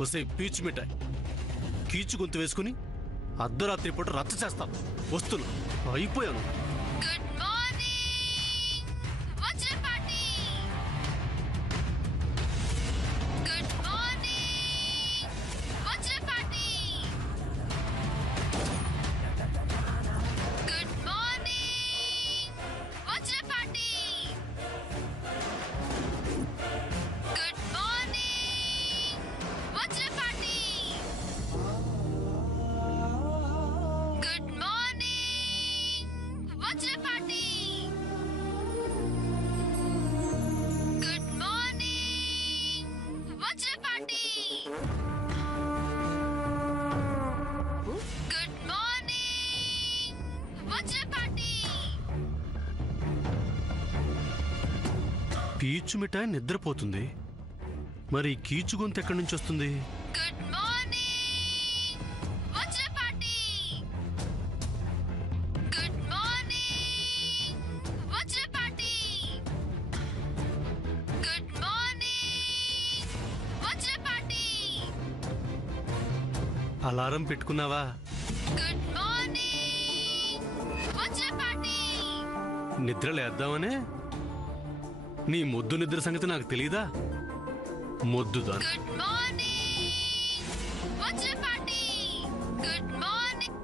వసే పీచు మిఠాయి కీచు గొంతు వేసుకుని అర్ధరాత్రి పూట రచ్చ చేస్తాను. వస్తున్నా, అయిపోయాను. Good morning Vajrapati. Good morning Vajrapati. Good morning Vajrapati. Good morning Vajrapati. Good morning Vajrapati. Good morning Vajrapati. Good morning Vajrapati. పీచు మిఠాయి నిద్రపోతుంది, మరి కీచు గొంతు ఎక్కడి నుంచి వస్తుంది? Good morning Vajrapati. Good morning Vajrapati. Good morning Vajrapati. Alarm పెట్టుకున్నావా? Good morning Vajrapati. నిద్ర లేద్దామనే? నీ మొద్దు నిద్ర సంగతి నాకు తెలీదా? మొద్దుదా? Good morning Vajrapati. Good morning.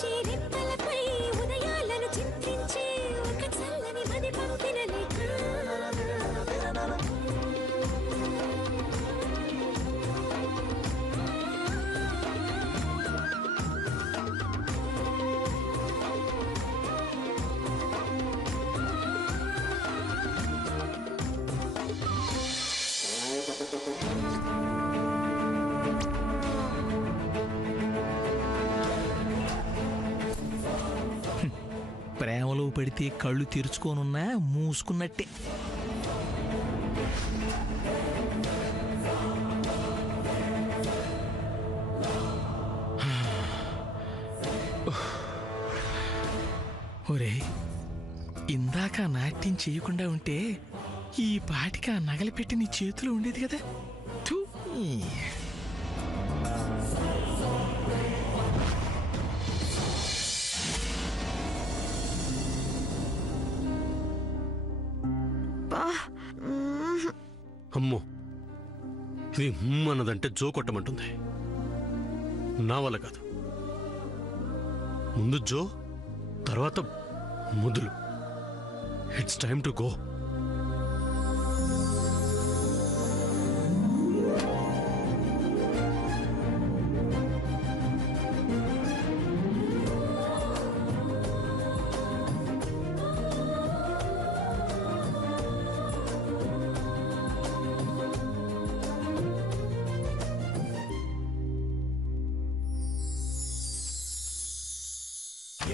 విరిచే రెప్పలపై ఉదయాలను చింతించే ఒక చల్లని మది పంపిన లేఖ. ప్రేమలో పడితే కళ్ళు తెరుచుకోనున్నా మూసుకున్నట్టే. ఒరే, ఇందాక నాట్యం చేయకుండా ఉంటే ఈ పాటికి ఆ నగలు పెట్టి నీ చేతిలో ఉండేది కదా. థూ. అమ్మో, ఇది అన్నదంటే జో కొట్టమంటుంది. నా వల్ల కాదు. ముందు జో, తర్వాత ముద్దులు. It's time to go.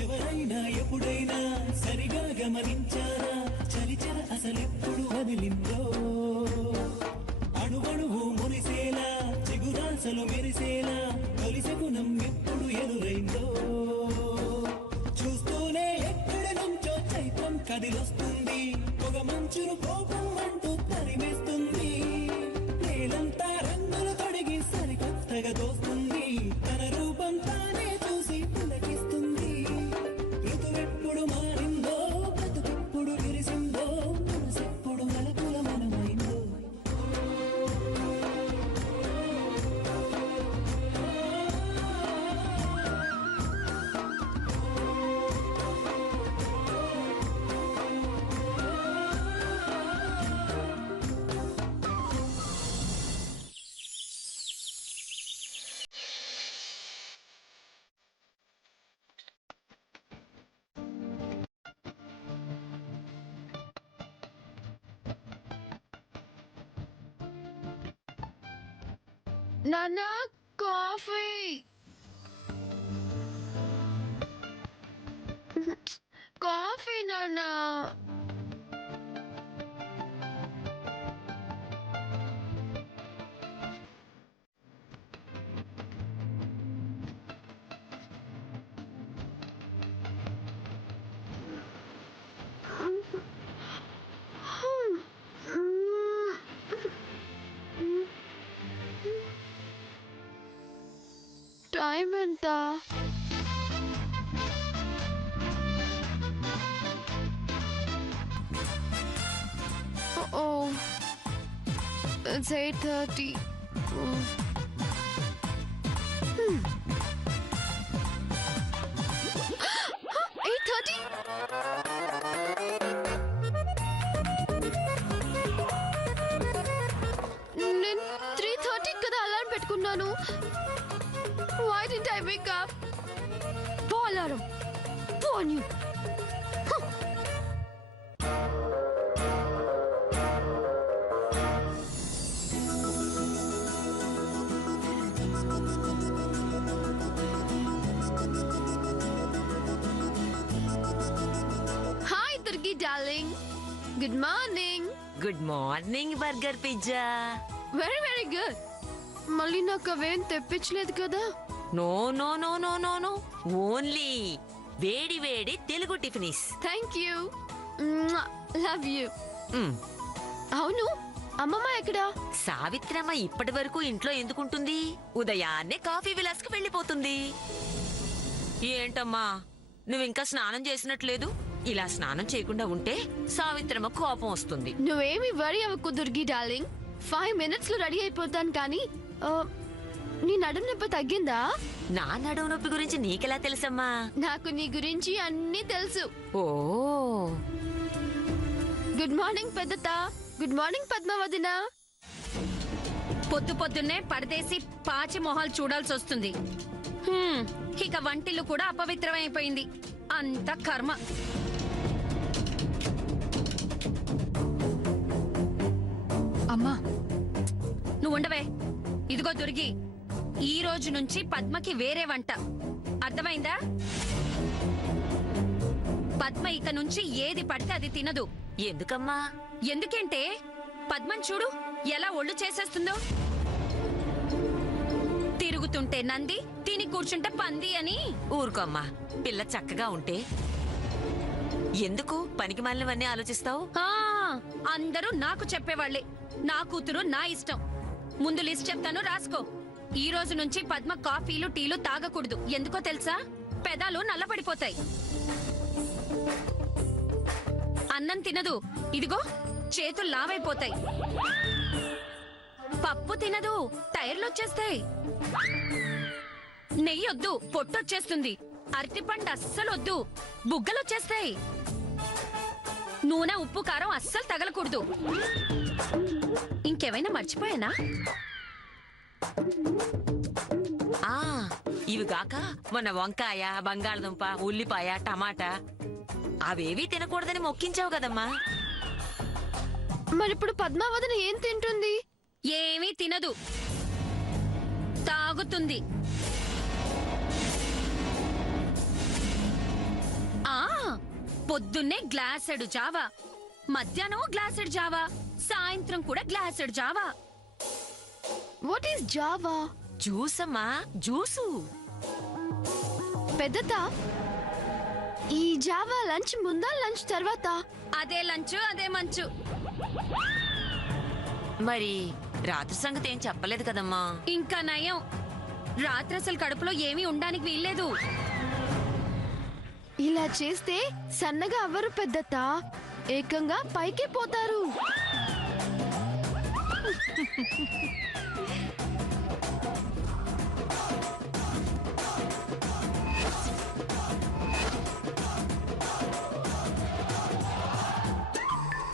ఎవరైనా ఎప్పుడైనా సరిగా గమనించారా చలిచర అసలెప్పుడు వదిలిందో అణువణువు మురిసేలా చిగురాసలు మెరిసేలా తొలిస గుణం ఎప్పుడు ఎదురైందో చూస్తూనే ఎక్కడి నుంచో చైత్రం కదిలొస్తుంది పొగ మంచును కోపం అంటూ తరిమేస్తుంది నేలంతా రంగులు తొడిగి సరికొత్తగా దోస్తుంది తన రూపం తానే చూసి పులకిస్తుంది ఋతువెప్పుడు మారిందో బతుకెప్పుడు విరిసిందో మనసెప్పుడు మలపుల మనమైందో Nana, coffee. Coffee, Nana. Time ఎంత? Oh, it's 8:30. 8:30? నేను 3:30 కదా అలారం పెట్టుకున్నాను. Why didn't I wake up? Alarm. Warn you. Hi, Durgi darling. Good morning. Good morning burger pizza. Very, very good. మళ్ళీ నాకు అవేం తెప్పించలేదు కదా? No no no no no no only వేడి వేడి Telugu tiffins. Thank you. Love you. అవును, అమ్మమ్మ ఎక్కడా? సావిత్రమ్మ ఇప్పటి వరకు ఇంట్లో ఎందుకుంటుంది? ఉదయాన్నే కాఫీ విలాస్ కు వెళ్ళిపోతుంది. ఏంటమ్మా నువ్వింకా స్నానం చేసినట్లేదు? ఇలా స్నానం చేయకుండా ఉంటే సావిత్రమ్మ కోపం వస్తుంది. నువ్వేమి వరి అవ్వకు దుర్గి డార్లింగ్. 5 minutes లో రెడీ అయిపోతాను. కానీ నీ నడుము నొప్పి తగ్గిందా? నా నడుము నొప్పి గురించి నీకెలా తెలుసమ్మా? నాకు నీ గురించి అన్నీ తెలుసు. ఓ గుడ్ మార్నింగ్ పెద్దత. గుడ్ మార్నింగ్ పద్మావదిన. పొద్దు పొద్దున్నే పరదేశి పాచి మొహాలు చూడాల్సి వస్తుంది. ఇక వంటిల్లు కూడా అపవిత్రమైపోయింది. అంత కర్మ. అమ్మా నువ్వు ఉండవే. ఇదిగో దుర్గి, ఈ రోజు నుంచి పద్మకి వేరే వంట, అర్థమైందా? పద్మ ఇక నుంచి ఏది పడితే అది తినదు. ఎందుకమ్మా? ఎందుకంటే పద్మని చూడు ఎలా ఒళ్ళు చేసేస్తుందో. తిరుగుతుంటే నంది, తిని కూర్చుంటే పంది అని. ఊరుకోమ్మా, పిల్ల చక్కగా ఉంటే ఎందుకు పనికి మాలినవన్నీ ఆలోచిస్తావు? ఆ, అందరూ నాకు చెప్పేవాళ్లే. నా కూతురు నా ఇష్టం. ముందు లిస్ట్ చెప్తాను, రాసుకో. ఈ రోజు నుంచి పద్మ కాఫీలు టీలు తాగకూడదు. ఎందుకో తెలుసా? పెదాలు నల్లపడిపోతాయి. అన్నం తినదు. ఇదిగో చేతులు లావైపోతాయి. పప్పు తినదు, టైర్లు వచ్చేస్తాయి. నెయ్యి వద్దు, పొట్టొచ్చేస్తుంది. అరటిపండు అస్సలొద్దు, బుగ్గలొచ్చేస్తాయి. నూనె ఉప్పు కారం అస్సలు తగలకూడదు. ఇంకేమైనా మర్చిపోయానా? ఆ ఇవి గాక మొన్న వంకాయ, బంగాళదుంప, ఉల్లిపాయ, టమాటా అవేవీ తినకూడదని మొక్కించావు కదమ్మా. మరిప్పుడు పద్మావదిన ఏం తింటుంది? ఏమీ తినదు, తాగుతుంది. ఆ పొద్దున్నే గ్లాసెడు జావా, మధ్యాహ్నం గ్లాసెడు జావా, సాయంత్రం కూడా గ్లాసెడు జావా. What is java? జ్యూస్ అమ్మా, జ్యూసు. పెద్దత, ఈ జావా లంచ్ ముందా లంచ్ తర్వాత? అదే లంచ్ అదే మంచు. మరి రాత్రి సంగతి ఏం చెప్పలేదు కదమ్మా. ఇంకా నయం, రాత్రి అసలు కడుపులో ఏమీ ఉండడానికి వీల్లేదు. ఇలా చేస్తే సన్నగా అవ్వరు పెద్దత, ఏకంగా పైకి పోతారు.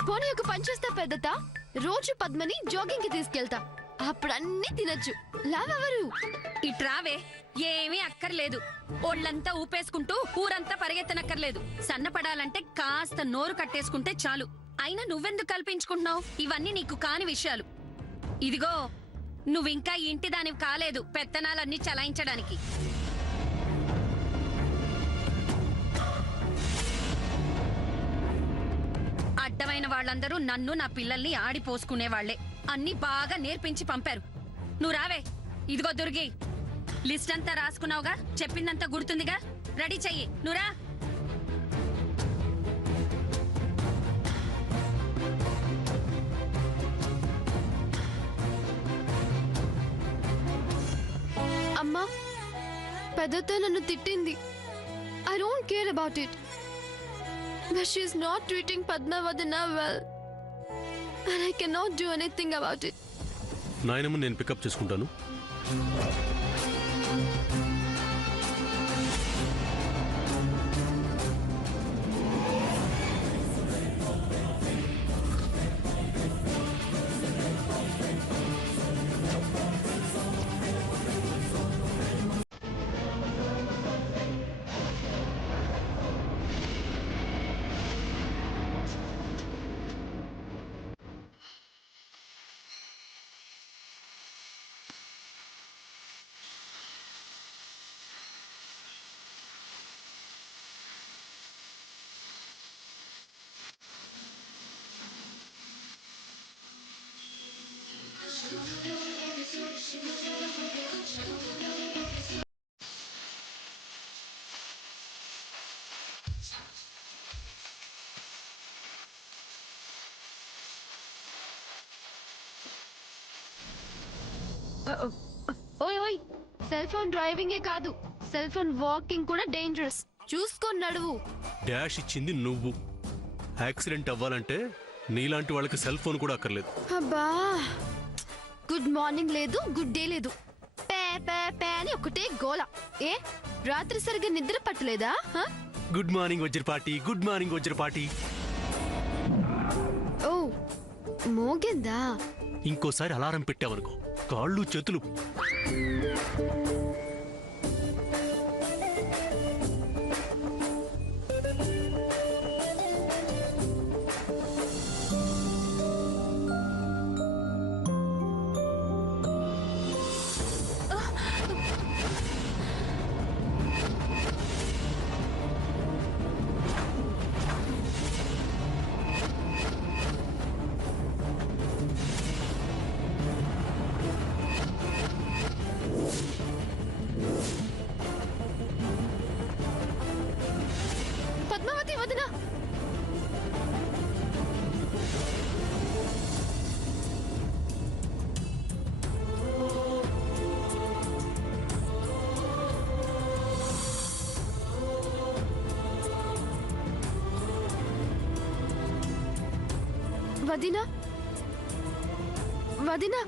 పోనీ ఒక పని చేస్తా పెద్దత, రోజు పద్మని జాగింగ్ కి తీసుకెళ్తా. అప్పుడు అన్ని తినచ్చు, లావెవరు. ఇట్రావే, ఏమీ అక్కర్లేదు. ఒళ్ళంతా ఊపేసుకుంటూ ఊరంతా పరిగెత్తనక్కర్లేదు. సన్నపడాలంటే కాస్త నోరు కట్టేసుకుంటే చాలు. అయినా నువ్వెందుకు కల్పించుకుంటున్నావు? ఇవన్నీ నీకు కాని విషయాలు. ఇదిగో, నువ్వింకా ఇంటి దానివి కాలేదు పెత్తనాలన్నీ చలాయించడానికి. అడ్డమైన వాళ్ళందరూ నన్ను నా పిల్లల్ని ఆడిపోసుకునేవాళ్లే. అన్ని బాగా నేర్పించి పంపారు. నువ్వు రావే. ఇదిగో దుర్గి, లిస్ట్ అంతా రాసుకున్నావుగా, చెప్పిందంతా గుర్తుందిగా, రెడీ చెయ్యి. నువ్వురా. అమ్మా, పెద్దతో నన్ను తిట్టింది. I don't care about it. But she's not treating Padmavadina well. And I cannot do anything about it. నాయనమ్మ నేను పికప్ చేసుకుంటాను. ఓయ్ ఓయ్, సెల్ ఫోన్ డ్రైవింగే కాదు, సెల్ ఫోన్ వాకింగ్ కూడా డేంజరస్. చూసుకొని నడువు. డాష్ ఇచ్చింది నువ్వు. యాక్సిడెంట్ అవ్వాలంటే నీలాంటి వాళ్ళకి సెల్ ఫోన్ కూడా అక్కర్లేదు. అబ్బా, గుడ్ మార్నింగ్ లేదు, గుడ్ డే లేదు, పే పే అని ఒకటే గోల. ఏ రాత్రి సరిగ్గా నిద్ర పట్టలేదా? Good morning Vajrapati, good morning Vajrapati. ఓ మోగిందా? ఇంకోసారి అలారం పెట్టావనుకో కాళ్ళు చేతులు. పద్మావతి వదినా, వదినా, వదినా,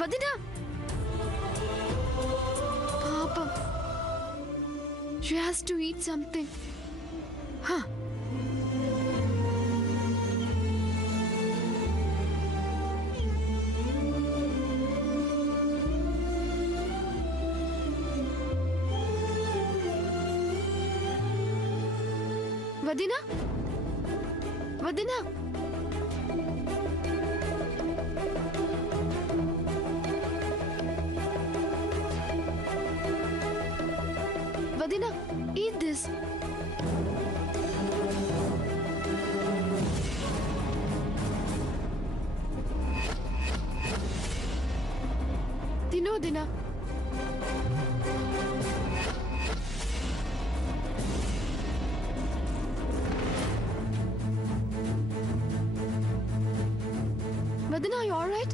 వదినా. పాపం. She has to eat something. Huh. వదినా, వదినా. వదినా, eat this. తిను వదినా. వదినా, you all right?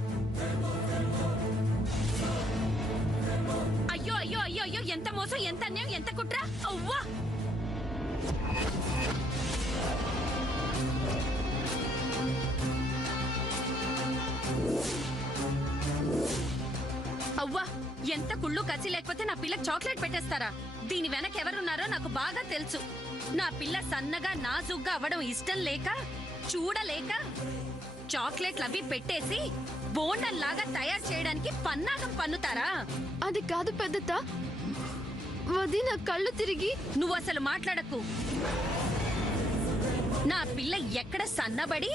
అయ్యో అయ్యో అయ్యో అయ్యో, ఎంత మోసం, ఎంత అన్యాయం, ఎంత కుట్ర. అవ్వా అవ్వా, ఎంత కుళ్ళు కసి లేకపోతే నా పిల్లకి చాక్లెట్ పెట్టేస్తారా? దీని వెనక ఎవరున్నారో నాకు బాగా తెలుసు. నా పిల్ల సన్నగా నాజుగ్గా అవ్వడం ఇష్టం లేక, చూడలేక చాక్లెట్లు అవి పెట్టేసి బోండల్లాగా తయారు చేయడానికి పన్నాగం పన్నుతారా? అది కాదు పెద్దత. వదినా కళ్ళు తిరిగి. నువ్వు అసలు మాట్లాడకు. నా పిల్ల ఎక్కడ సన్నబడి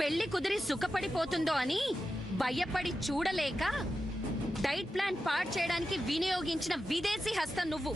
పెళ్లి కుదిరి సుఖపడిపోతుందో అని భయపడి చూడలేక డైట్ ప్లాన్ పాడు చేయడానికి వినియోగించిన విదేశీ హస్తం నువ్వు.